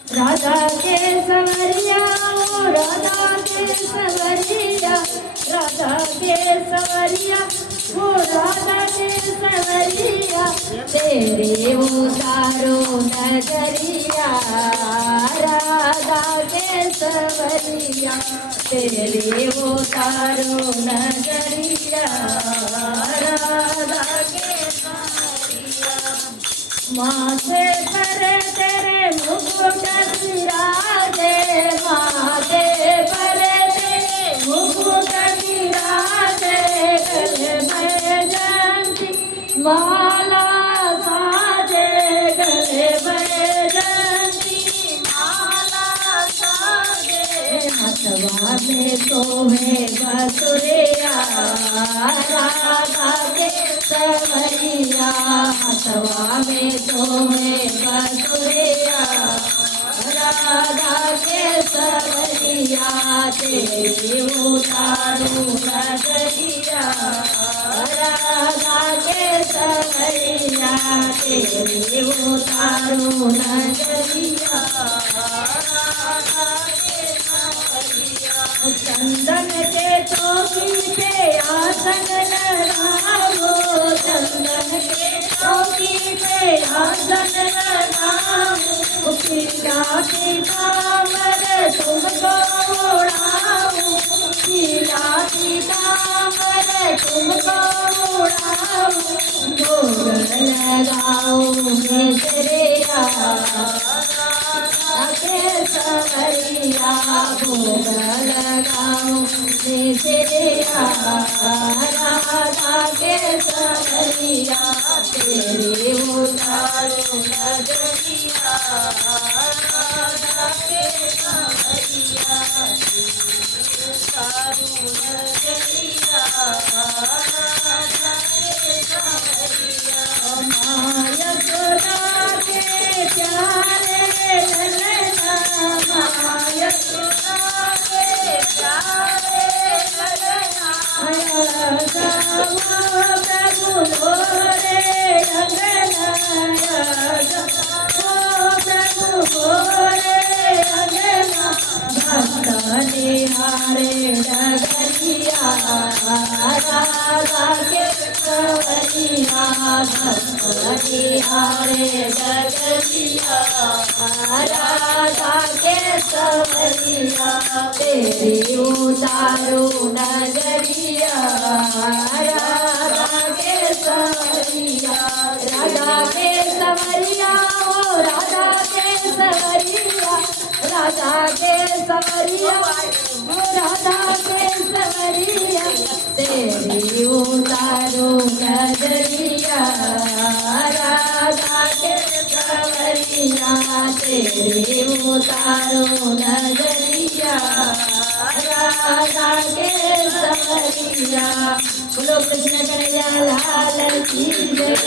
राधा के सवरिया ओ राधा के सवरिया, राधा के सवरिया ओ राधा के सवरिया, तेरे उतारो नजरिया राधा के सवरिया, तेरे उतारो नजरिया राधा के सवरिया। माथे पर तेरे मुकुट विराजे, माथे पर तेरे मुकुट विराजे, गले में जयंती माला साजे, गले में जयंती माला साजे। हथवा में सोहे बसुरिया राधा के सवरिया, हथवा में सोहे बसुरिया राधा के सवरिया, तेरे उतारू नजरिया राधा के सवरिया, तेरे उतारू नजरिया राधा के सवरिया। चंदन के चौकी पे आसन लगाओ, चंदन के चौकी पे आसन लगाओ, पीला पीताम्बर तुमको उड़ाओ, पीला पीताम्बर तुमको उड़ाओ, भोग लगाओ मिश्रिया के सवरिया, भोग लगाओ मिश्रिया राधा के सवरिया, तेरे उतारो नजरिया राधा के सवरिया, उतारो नजरिया राधा के सवरिया। माया सुरा के प्यारे ललना, माया सुरा के प्यारे ललना, प्रभु बोले अंगना, प्रभु बोले अंगना, भक्त निहारे डगरिया राधा के सवरिया, भक्त निहारे डगरिया राधा के सवरिया, तेरे उतारो नजरिया राधा के सवरिया, राधा के सवरिया ओ राधा के सवरिया, राधा के सवरिया ओ राधा के सवरिया, तेरे उतारो नजरिया राधा के सवरिया, तेरे उतारो नजरिया राधा के सवरिया। बोलो कृष्ण कन्हैया लाल की जय।